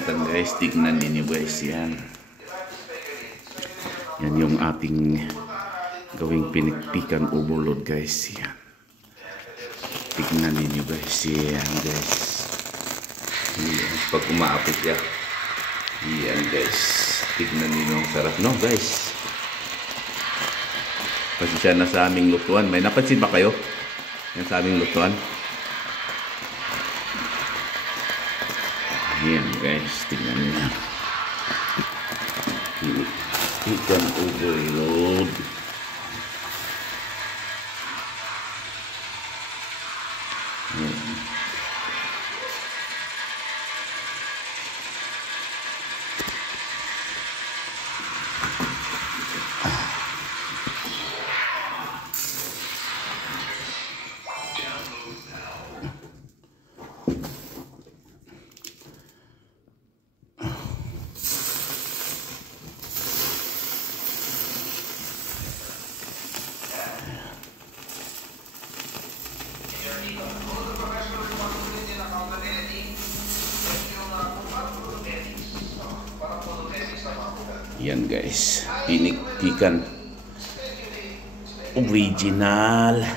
Yan guys, tignan ninyo guys, yan. Yan yung ating gawing pinikpikan overload guys, yan. Tignan ninyo guys, yan guys. Yan, pag umaapit yan. Yan guys, tignan ninyo, ang sarap no guys. Pasensya na sa aming lutuan. May napansin ba kayo? Yan sa aming lutuan. Ayan guys, tingnan nyo. Ikan overload. Ayan. Yan guys, pinikpikan original.